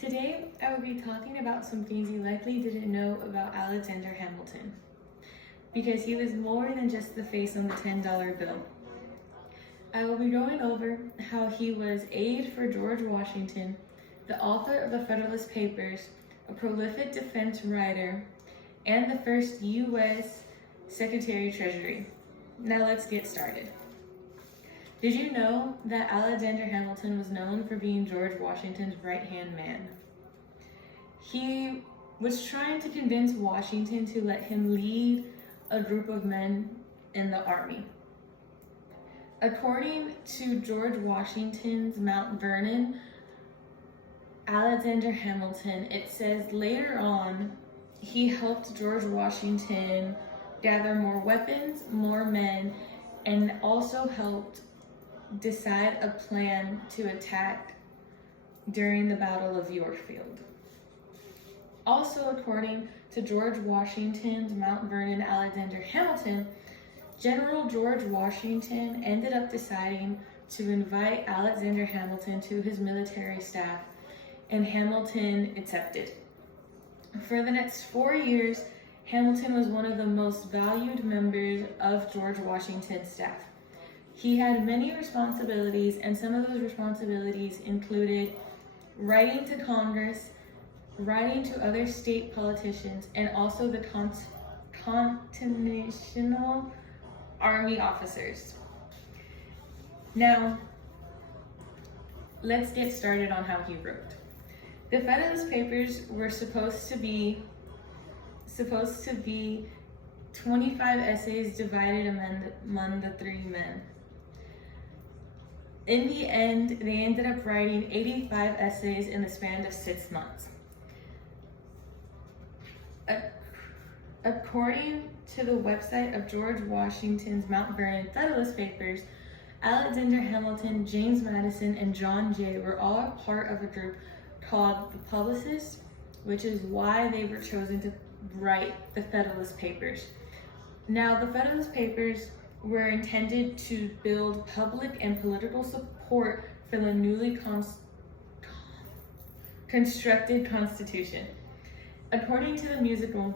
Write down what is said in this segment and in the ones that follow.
Today, I will be talking about some things you likely didn't know about Alexander Hamilton, because he was more than just the face on the $10 bill. I will be going over how he was aide for George Washington, the author of the Federalist Papers, a prolific defense writer, and the first U.S. Secretary of Treasury. Now let's get started. Did you know that Alexander Hamilton was known for being George Washington's right-hand man? He was trying to convince Washington to let him lead a group of men in the army. According to George Washington's Mount Vernon, Alexander Hamilton, it says later on, he helped George Washington gather more weapons, more men, and also helped decide a plan to attack during the Battle of Yorkfield. Also, according to George Washington's Mount Vernon, Alexander Hamilton, General George Washington ended up deciding to invite Alexander Hamilton to his military staff, and Hamilton accepted. For the next 4 years, Hamilton was one of the most valued members of George Washington's staff. He had many responsibilities, and some of those responsibilities included writing to Congress, writing to other state politicians, and also the Continental Army officers. Now, let's get started on how he wrote. The Federalist Papers were supposed to be 25 essays divided among the three men. In the end, they ended up writing 85 essays in the span of 6 months. According to the website of George Washington's Mount Vernon Federalist Papers, Alexander Hamilton, James Madison, and John Jay were all a part of a group called the Publicists, which is why they were chosen to write the Federalist Papers. Now, the Federalist Papers were intended to build public and political support for the newly constructed Constitution. According to the musical,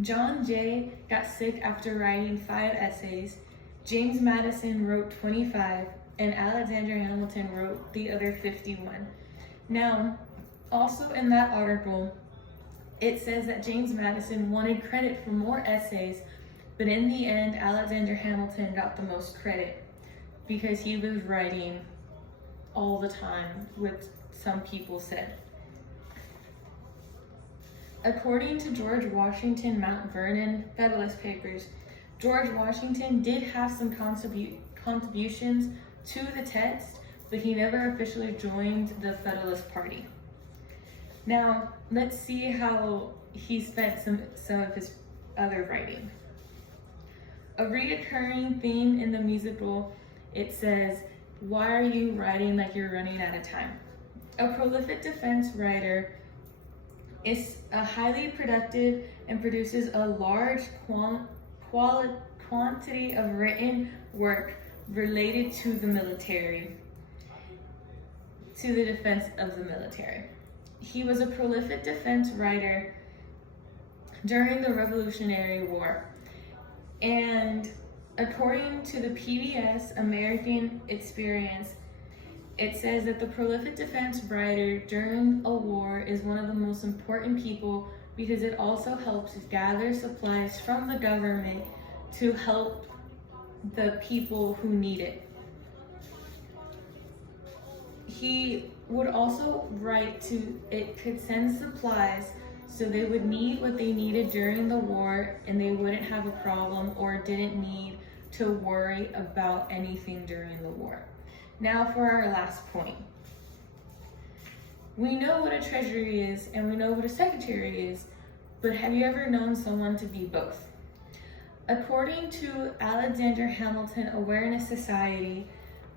John Jay got sick after writing 5 essays, James Madison wrote 25, and Alexander Hamilton wrote the other 51. Now, also in that article, it says that James Madison wanted credit for more essays, but in the end, Alexander Hamilton got the most credit because he was writing all the time, which some people said. According to George Washington Mount Vernon Federalist Papers, George Washington did have some contributions to the text, but he never officially joined the Federalist Party. Now, let's see how he spent some of his other writing. A recurring theme in the musical, it says, "Why are you writing like you're running out of time?" A prolific defense writer is highly productive and produces a large quantity of written work related to the military, to the defense of the military. He was a prolific defense writer during the Revolutionary War. And according to the PBS American Experience, it says that the prolific defense writer during a war is one of the most important people because it also helps gather supplies from the government to help the people who need it. He would also write it could send supplies so they would need what they needed during the war and they wouldn't have a problem or didn't need to worry about anything during the war. Now for our last point. We know what a treasury is and we know what a secretary is, but have you ever known someone to be both? According to Alexander Hamilton Awareness Society,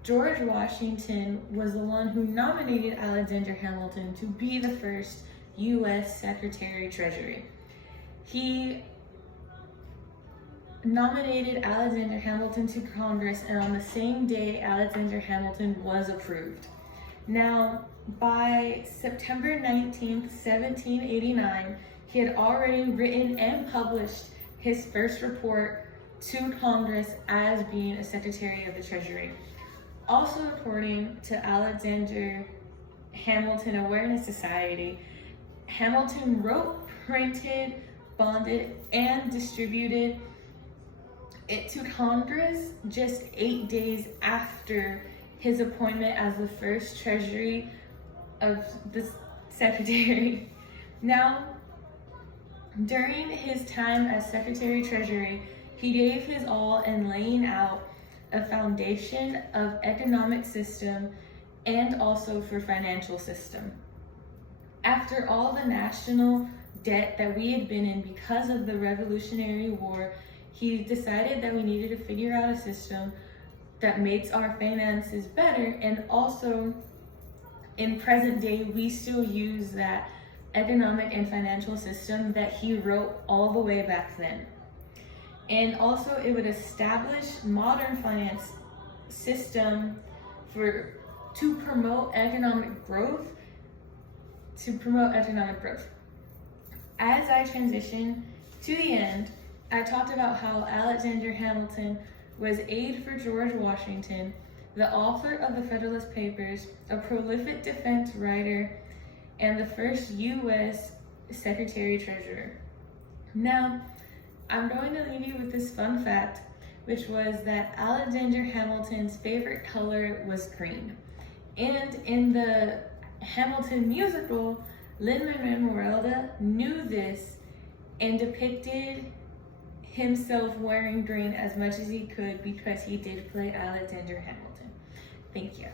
George Washington was the one who nominated Alexander Hamilton to be the first U.S. Secretary of Treasury. He nominated Alexander Hamilton to Congress, and on the same day, Alexander Hamilton was approved. Now, by September 19th, 1789, he had already written and published his first report to Congress as being a Secretary of the Treasury. Also, according to Alexander Hamilton Awareness Society, Hamilton wrote, printed, bonded, and distributed it to Congress just 8 days after his appointment as the first Treasury of the Secretary. Now, during his time as Secretary Treasury, he gave his all in laying out a foundation of economic system and also for financial system. After all the national debt that we had been in because of the Revolutionary War, he decided that we needed to figure out a system that makes our finances better, and also in present day we still use that economic and financial system that he wrote all the way back then. And also it would establish modern finance system to promote economic growth. As I transition to the end, I talked about how Alexander Hamilton was aide for George Washington, the author of the Federalist Papers, a prolific defense writer, and the first U.S. Secretary-Treasurer. Now, I'm going to leave you with this fun fact, which was that Alexander Hamilton's favorite color was green. And in the Hamilton musical, Lin-Manuel Miranda knew this and depicted himself wearing green as much as he could because he did play Alexander Hamilton. Thank you.